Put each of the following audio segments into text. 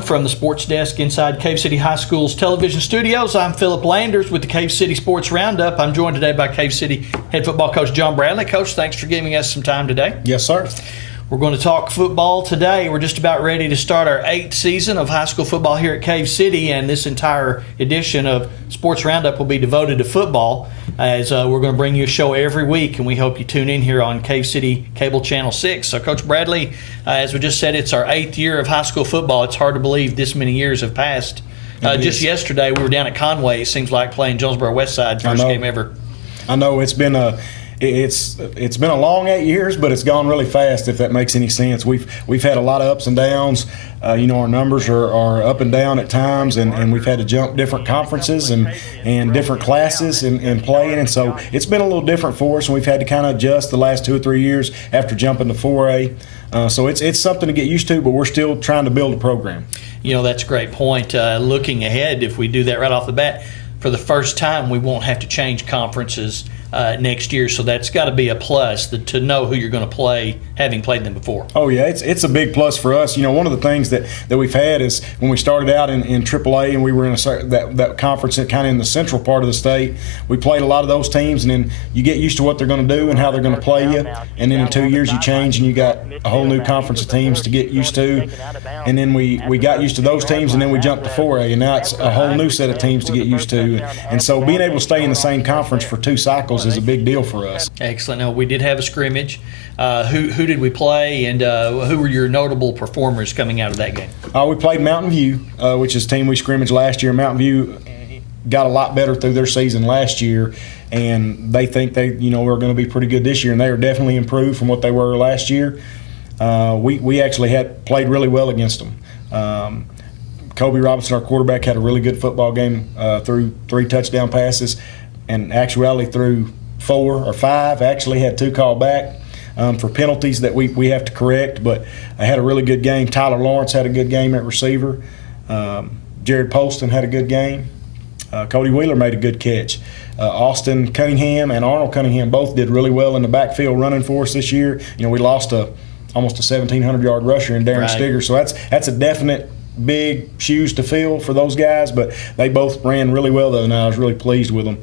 everyone, from the sports desk inside Cave City High School's television studios. I'm Philip Landers with the Cave City Sports Roundup. I'm joined today by Cave City head football coach John Bradley. Coach, thanks for giving us some time today. Yes, sir. We're going to talk football today. We're just about ready to start our 8th season of high school football here at Cave City, and this entire edition of Sports Roundup will be devoted to football, as we're going to bring you a show every week, and we hope you tune in here on Cave City Cable Channel 6. So, Coach Bradley, as we just said, it's our 8th year of high school football. It's hard to believe this many years have passed. Just yesterday, we were down at Conway, it seems like, playing Jonesboro Westside, first game ever. I know it's been a long 8 years, but it's gone really fast, if that makes any sense. We've had a lot of ups and downs. Our numbers are up and down at times, and we've had to jump different conferences and different classes and playing, and so it's been a little different for us, and we've had to kind of adjust the last 2 or 3 years after jumping to 4A. So it's something to get used to, but we're still trying to build a program. That's a great point. Looking ahead, if we do that right off the bat, for the first time, we won't have to change conferences next year, so that's got to be a plus to know who you're going to play, having played them before. Oh yeah, it's a big plus for us. One of the things that we've had is when we started out in AAA and we were in that conference kind of in the central part of the state, we played a lot of those teams, and then you get used to what they're going to do and how they're going to play you, and then in 2 years you change and you got a whole new conference of teams to get used to, and then we got used to those teams, and then we jumped to 4A, and now it's a whole new set of teams to get used to, and so being able to stay in the same conference for 2 cycles is a big deal for us. Excellent. Now, we did have a scrimmage. Who did we play, and who were your notable performers coming out of that game? We played Mountain View, which is a team we scrimmaged last year. Mountain View got a lot better through their season last year, and they think they are going to be pretty good this year, and they are definitely improved from what they were last year. We actually had played really well against them. Kobe Robinson, our quarterback, had a really good football game, threw 3 touchdown passes, and actuality threw 4 or 5, actually had 2 called back for penalties that we have to correct, but I had a really good game. Tyler Lawrence had a good game at receiver. Jared Poston had a good game. Cody Wheeler made a good catch. Austin Cunningham and Arnold Cunningham both did really well in the backfield running for us this year. We lost almost a 1,700-yard rusher in Darren Stigger, so that's a definite big shoes to fill for those guys, but they both ran really well the other night. I was really pleased with them.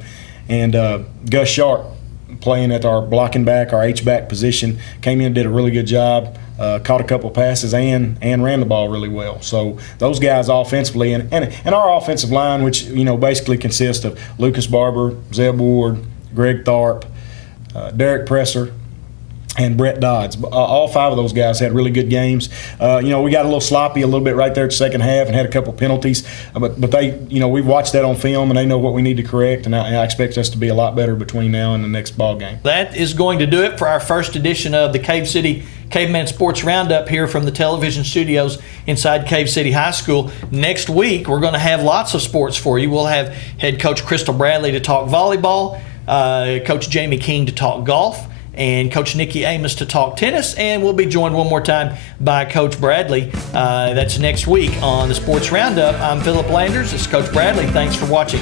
And Gus Sharp, playing at our blocking back, our H-back position, came in and did a really good job, caught a couple passes and ran the ball really well. So those guys offensively, and our offensive line, which basically consists of Lucas Barber, Zeb Ward, Greg Tharp, Derek Presser, and Brett Dodds. All 5 of those guys had really good games. We got a little sloppy a little bit right there at the second half and had a couple penalties. But they, we've watched that on film, and they know what we need to correct, and I expect us to be a lot better between now and the next ball game. That is going to do it for our first edition of the Cave City Caveman Sports Roundup here from the television studios inside Cave City High School. Next week, we're going to have lots of sports for you. We'll have head coach Crystal Bradley to talk volleyball, Coach Jamie King to talk golf, and Coach Nikki Amos to talk tennis, and we'll be joined one more time by Coach Bradley. That's next week on the Sports Roundup. I'm Philip Landers. It's Coach Bradley. Thanks for watching.